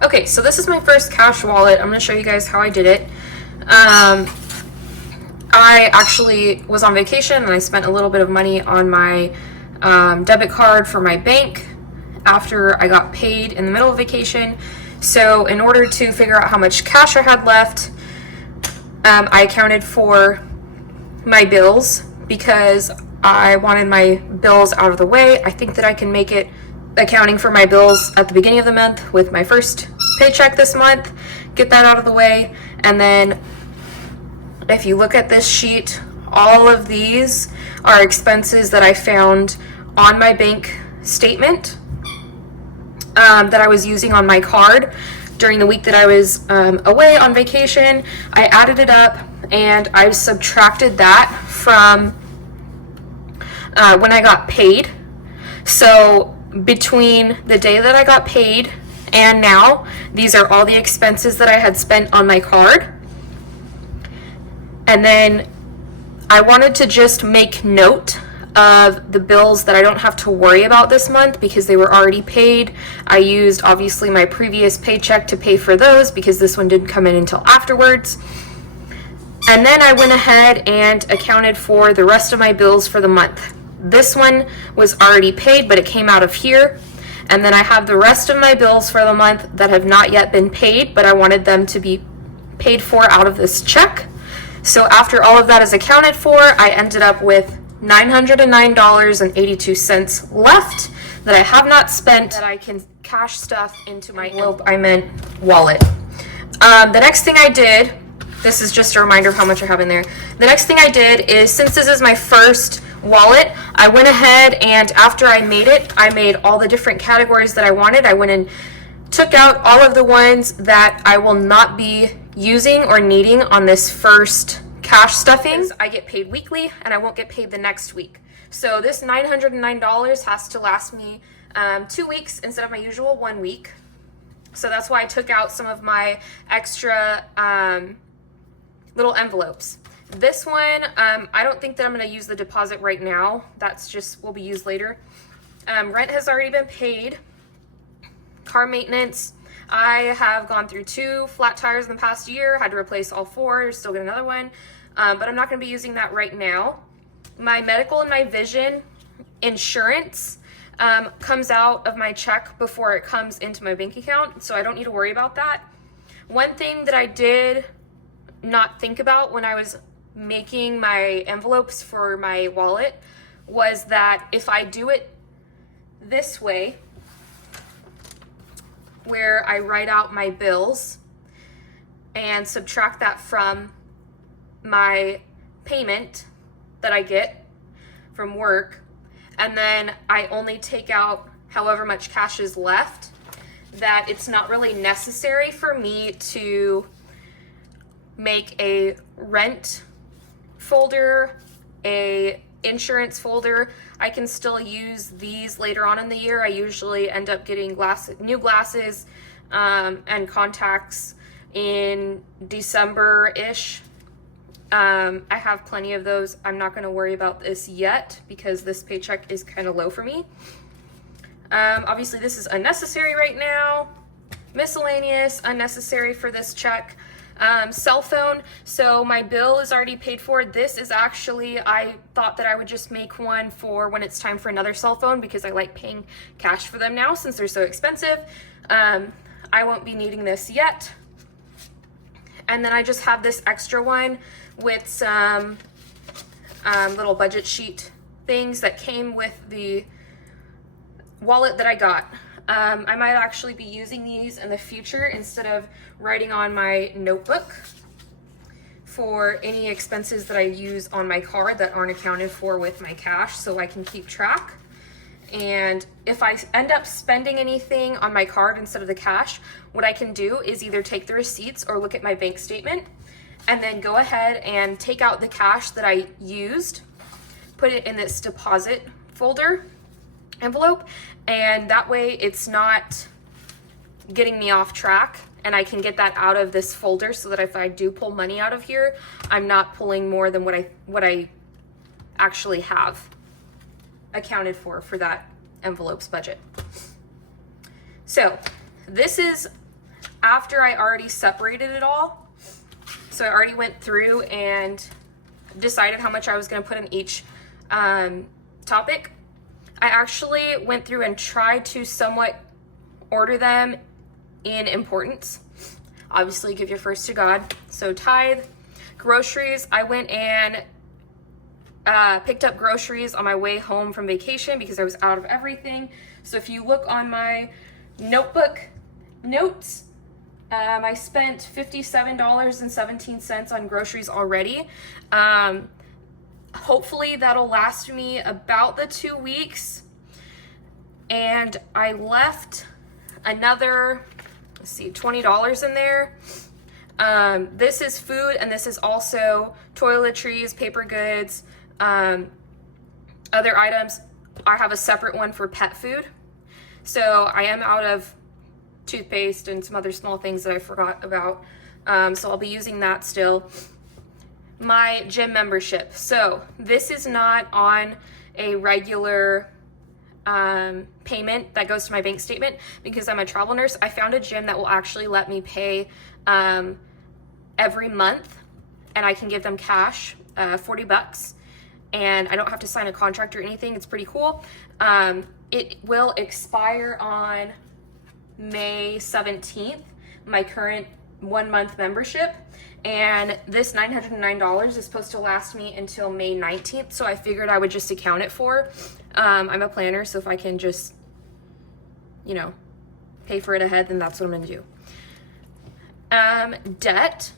Okay, so this is my first cash wallet. I'm going to show you guys how I did it. I actually was on vacation and I spent a little bit of money on my debit card for my bank after I got paid in the middle of vacation. So in order to figure out how much cash I had left, I accounted for my bills because I wanted my bills out of the way. I think that I can make it accounting for my bills at the beginning of the month with my first paycheck this month, get that out of the way, and then if you look at this sheet, all of these are expenses that I found on my bank statement that I was using on my card during the week that I was away on vacation. I added it up and I subtracted that from when I got paid. So between the day that I got paid and now, these are all the expenses that I had spent on my card. And then I wanted to just make note of the bills that I don't have to worry about this month because they were already paid. I used obviously my previous paycheck to pay for those because this one didn't come in until afterwards. And then I went ahead and accounted for the rest of my bills for the month. This one was already paid, but it came out of here. And then I have the rest of my bills for the month that have not yet been paid, but I wanted them to be paid for out of this check. So after all of that is accounted for, I ended up with $909.82 left that I have not spent that I can cash stuff into my wallet. The next thing I did, this is just a reminder of how much I have in there. The next thing I did is, since this is my first wallet, I went ahead and after I made it, I made all the different categories that I wanted. I went and took out all of the ones that I will not be using or needing on this first cash stuffing. I get paid weekly and I won't get paid the next week. So this $909 has to last me 2 weeks instead of my usual 1 week. So that's why I took out some of my extra little envelopes. This one, I don't think that I'm going to use the deposit right now. That's just will be used later. Rent has already been paid. Car maintenance, I have gone through 2 flat tires in the past year, had to replace all 4, still get another one, but I'm not going to be using that right now. My medical and my vision insurance comes out of my check before it comes into my bank account, so I don't need to worry about that. One thing that I did not think about when I was making my envelopes for my wallet was that if I do it this way, where I write out my bills and subtract that from my payment that I get from work, and then I only take out however much cash is left, that it's not really necessary for me to make a rent folder, a insurance folder. I can still use these later on in the year. I usually end up getting new glasses and contacts in December-ish. I have plenty of those. I'm not going to worry about this yet because this paycheck is kind of low for me. Obviously this is unnecessary right now. Miscellaneous, unnecessary for this check. Cell phone, so my bill is already paid for. This is actually, I thought that I would just make one for when it's time for another cell phone because I like paying cash for them now since they're so expensive. I won't be needing this yet. And then I just have this extra one with some little budget sheet things that came with the wallet that I got. I might actually be using these in the future instead of writing on my notebook for any expenses that I use on my card that aren't accounted for with my cash, so I can keep track. And if I end up spending anything on my card instead of the cash, what I can do is either take the receipts or look at my bank statement and then go ahead and take out the cash that I used, put it in this deposit folder envelope, and that way it's not getting me off track and I can get that out of this folder so that if I do pull money out of here, I'm not pulling more than what I actually have accounted for that envelope's budget. So this is after I already separated it all. So I already went through and decided how much I was going to put in each topic. I actually went through and tried to somewhat order them in importance. Obviously, give your first to God. So tithe, groceries. I went and picked up groceries on my way home from vacation because I was out of everything. So if you look on my notebook notes, I spent $57.17 on groceries already. Hopefully that'll last me about the 2 weeks. And I left another, let's see, $20 in there. This is food, and this is also toiletries, paper goods, other items. I have a separate one for pet food. So I am out of toothpaste and some other small things that I forgot about. So I'll be using that still. My gym membership. So this is not on a regular payment that goes to my bank statement because I'm a travel nurse. I found a gym that will actually let me pay every month, and I can give them cash, $40, and I don't have to sign a contract or anything. It's pretty cool. It will expire on May 17th, my current 1 month membership, and this $909 is supposed to last me until May 19th, so I figured I would just account it for. I'm a planner, so if I can just, pay for it ahead, then that's what I'm gonna do. Debt.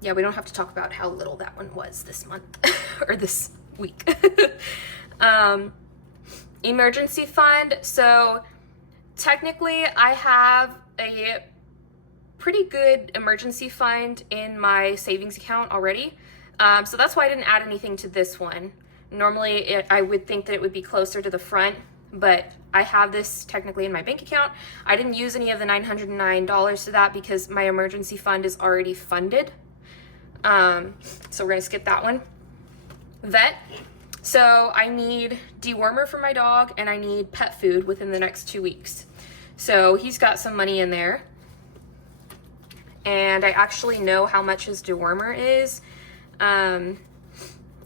Yeah, we don't have to talk about how little that one was this month or this week. Emergency fund. So technically I have a pretty good emergency fund in my savings account already. So that's why I didn't add anything to this one. Normally I would think that it would be closer to the front, but I have this technically in my bank account. I didn't use any of the $909 to that because my emergency fund is already funded. So we're gonna skip that one. Vet. So I need dewormer for my dog and I need pet food within the next 2 weeks. So he's got some money in there. And I actually know how much his dewormer is.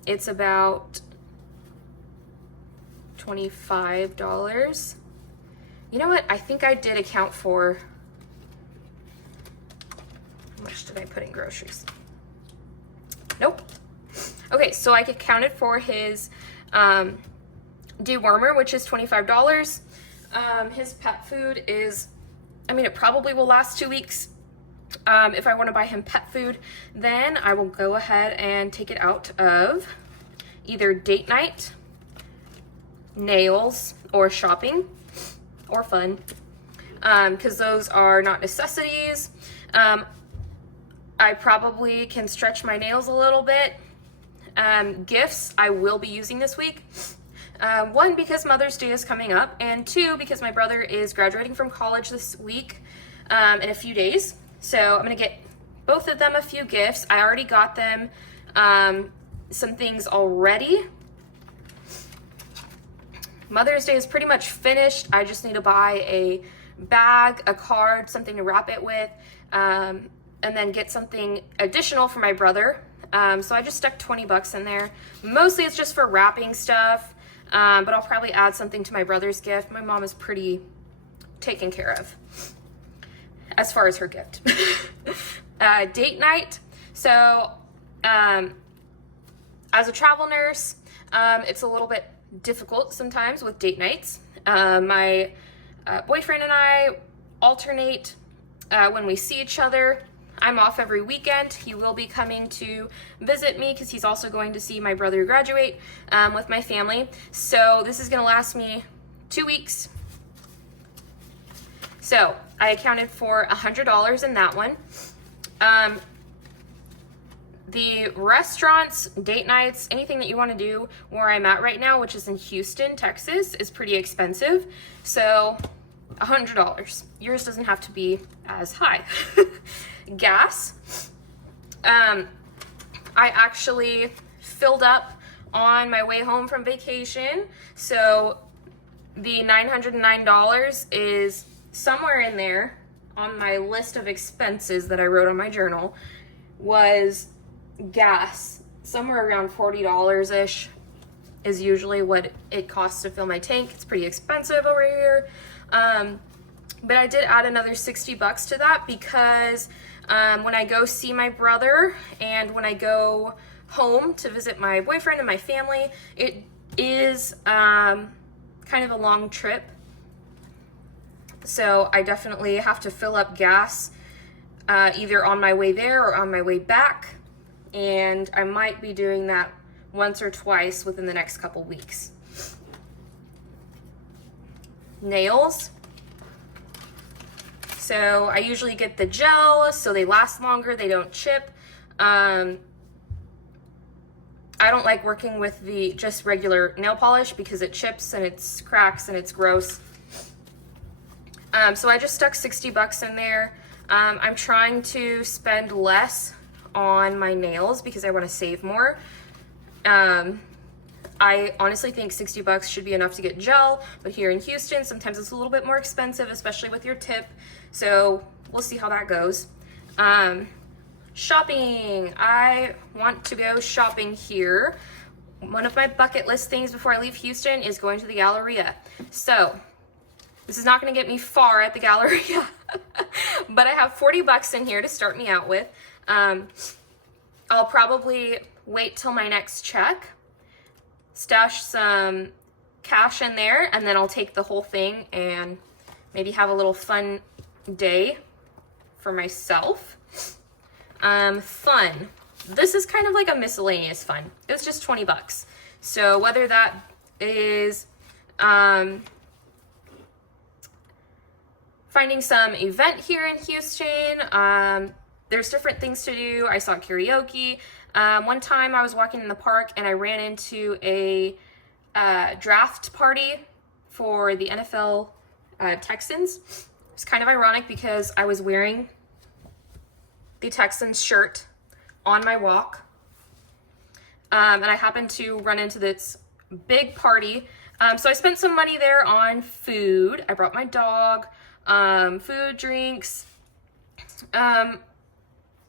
It's about $25. You know what? I think I did account for, how much did I put in groceries? Nope. Okay, so I accounted for his dewormer, which is $25. His pet food is, it probably will last 2 weeks. If I want to buy him pet food, then I will go ahead and take it out of either date night, nails, or shopping, or fun, because those are not necessities. I probably can stretch my nails a little bit. Gifts I will be using this week. One, because Mother's Day is coming up, and two, because my brother is graduating from college this week in a few days. So I'm gonna get both of them a few gifts. I already got them some things already. Mother's Day is pretty much finished. I just need to buy a bag, a card, something to wrap it with, and then get something additional for my brother. So I just stuck $20 in there. Mostly it's just for wrapping stuff, but I'll probably add something to my brother's gift. My mom is pretty taken care of as far as her gift. Date night. So as a travel nurse, it's a little bit difficult sometimes with date nights. My boyfriend and I alternate when we see each other. I'm off every weekend. He will be coming to visit me because he's also going to see my brother graduate with my family. So this is going to last me 2 weeks. So I accounted for $100 in that one. The restaurants, date nights, anything that you want to do where I'm at right now, which is in Houston, Texas, is pretty expensive. So $100. Yours doesn't have to be as high. Gas. I actually filled up on my way home from vacation. So the $909 is somewhere in there on my list of expenses that I wrote on my journal was gas. Somewhere around $40-ish is usually what it costs to fill my tank. It's pretty expensive over here. But I did add another $60 to that because when I go see my brother and when I go home to visit my boyfriend and my family, it is kind of a long trip. So I definitely have to fill up gas either on my way there or on my way back. And I might be doing that once or twice within the next couple weeks. Nails. So I usually get the gel so they last longer, they don't chip. I don't like working with the just regular nail polish because it chips and it cracks and it's gross. So I just stuck $60 in there. I'm trying to spend less on my nails because I want to save more. I honestly think $60 should be enough to get gel, but here in Houston, sometimes it's a little bit more expensive, especially with your tip. So we'll see how that goes. Shopping. I want to go shopping here. One of my bucket list things before I leave Houston is going to the Galleria. So this is not going to get me far at the Galleria, but I have $40 in here to start me out with. I'll probably wait till my next check, stash some cash in there, and then I'll take the whole thing and maybe have a little fun day for myself. Fun. This is kind of like a miscellaneous fun. It's just $20. So whether that is finding some event here in Houston, there's different things to do. I saw karaoke. One time I was walking in the park and I ran into a draft party for the NFL Texans. It's kind of ironic because I was wearing the Texans shirt on my walk. And I happened to run into this big party. So I spent some money there on food. I brought my dog, food, drinks.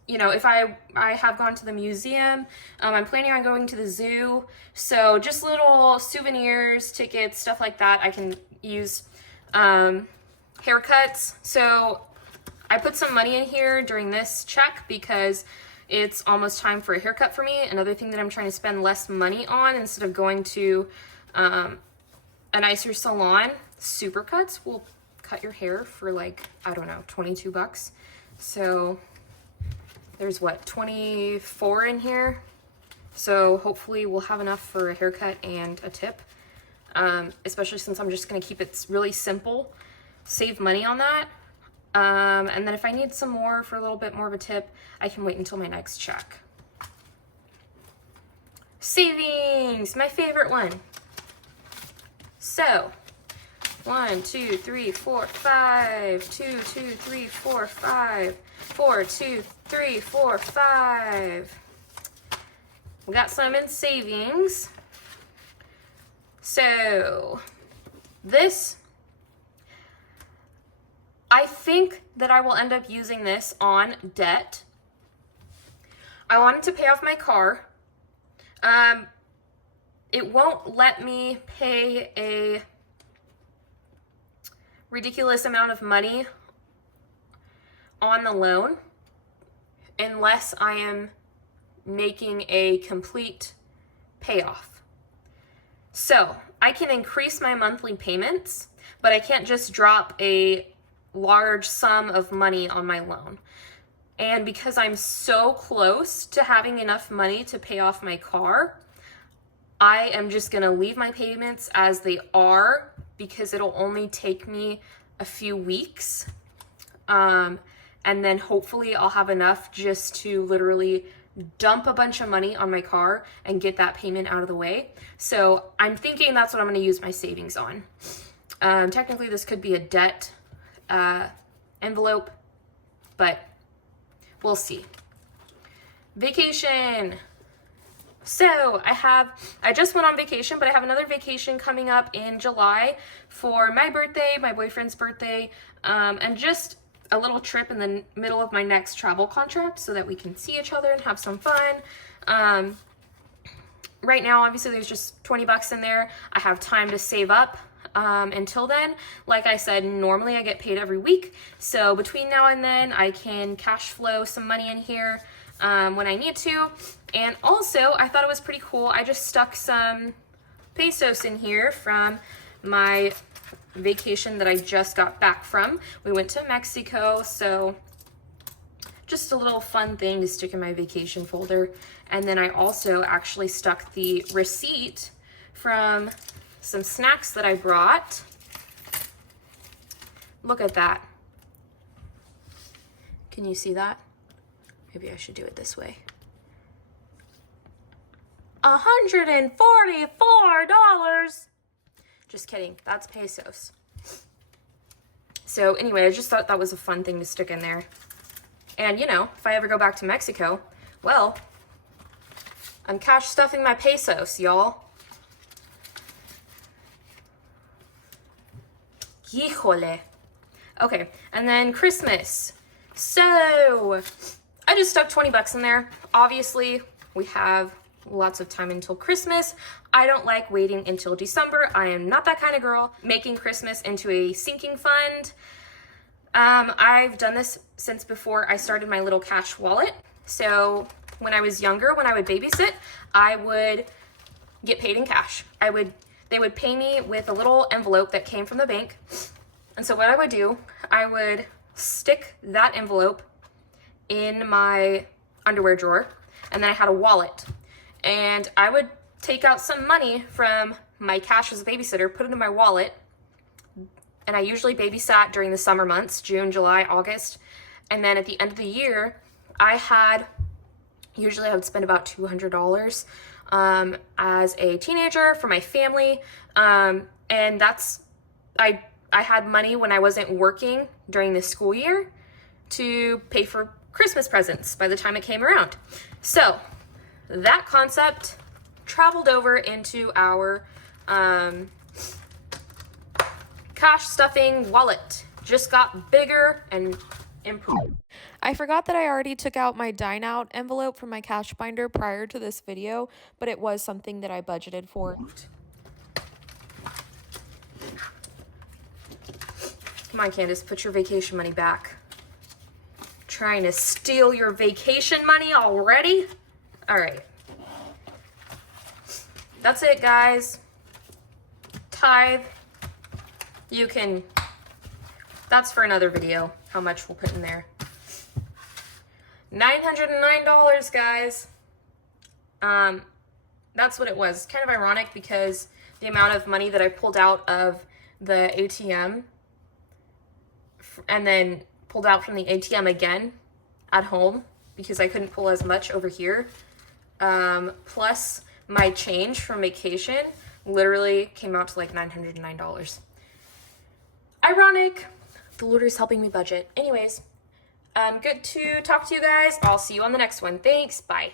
You know, if I have gone to the museum, I'm planning on going to the zoo. So just little souvenirs, tickets, stuff like that. I can use haircuts. So I put some money in here during this check because it's almost time for a haircut for me. Another thing that I'm trying to spend less money on instead of going to a nicer salon. Supercuts will cut your hair for like, I don't know, $22. So there's what, 24 in here. So hopefully we'll have enough for a haircut and a tip. Especially since I'm just gonna keep it really simple, save money on that. And then if I need some more for a little bit more of a tip, I can wait until my next check. Savings, my favorite one. So 1, 2, 3, 4, 5, 2, 2, 3, 4, 5, 4, 2, 3, 4, 5. We got some in savings. So this, I think that I will end up using this on debt. I wanted to pay off my car. It won't let me pay a ridiculous amount of money on the loan unless I am making a complete payoff. So I can increase my monthly payments, but I can't just drop a large sum of money on my loan. And because I'm so close to having enough money to pay off my car, I am just gonna leave my payments as they are because it'll only take me a few weeks. And then hopefully I'll have enough just to literally dump a bunch of money on my car and get that payment out of the way. So I'm thinking that's what I'm gonna use my savings on. Technically this could be a debt envelope, but we'll see. Vacation. So I just went on vacation, but I have another vacation coming up in July for my birthday, my boyfriend's birthday, and just a little trip in the middle of my next travel contract so that we can see each other and have some fun. Right now, obviously, there's just 20 bucks in there. I have time to save up until then. Like I said, normally I get paid every week. So between now and then, I can cash flow some money in here when I need to. And also, I thought it was pretty cool. I just stuck some pesos in here from my vacation that I just got back from. We went to Mexico, so just a little fun thing to stick in my vacation folder. And then I also actually stuck the receipt from some snacks that I brought. Look at that. Can you see that? Maybe I should do it this way. $144. Just kidding, that's pesos. So anyway, I just thought that was a fun thing to stick in there. And you know, if I ever go back to Mexico, well, I'm cash stuffing my pesos, y'all. Híjole. Okay, and then Christmas. So, I just stuck 20 bucks in there. Obviously, we have lots of time until Christmas. I don't like waiting until December. I am not that kind of girl. Making Christmas into a sinking fund. I've done this since before I started my little cash wallet. So when I was younger, when I would babysit, I would get paid in cash. They would pay me with a little envelope that came from the bank. And so what I would do, I would stick that envelope in my underwear drawer, and then I had a wallet. And I would take out some money from my cash as a babysitter, put it in my wallet, and I usually babysat during the summer months, June, July, August. And then at the end of the year, usually I would spend about $200 as a teenager for my family. And I had money when I wasn't working during the school year to pay for Christmas presents by the time it came around. So that concept traveled over into our cash stuffing wallet. Just got bigger and improved. I forgot that I already took out my dine out envelope from my cash binder prior to this video, but it was something that I budgeted for. Come on, Candace, put your vacation money back. Trying to steal your vacation money already? All right. That's it, guys. Tithe. That's for another video, how much we'll put in there. $909, guys. That's what it was. Kind of ironic because the amount of money that I pulled out of the ATM and then pulled out from the ATM again at home because I couldn't pull as much over here. Plus my change from vacation literally came out to like $909. Ironic. The Lord is helping me budget. Anyways, good to talk to you guys. I'll see you on the next one. Thanks. Bye.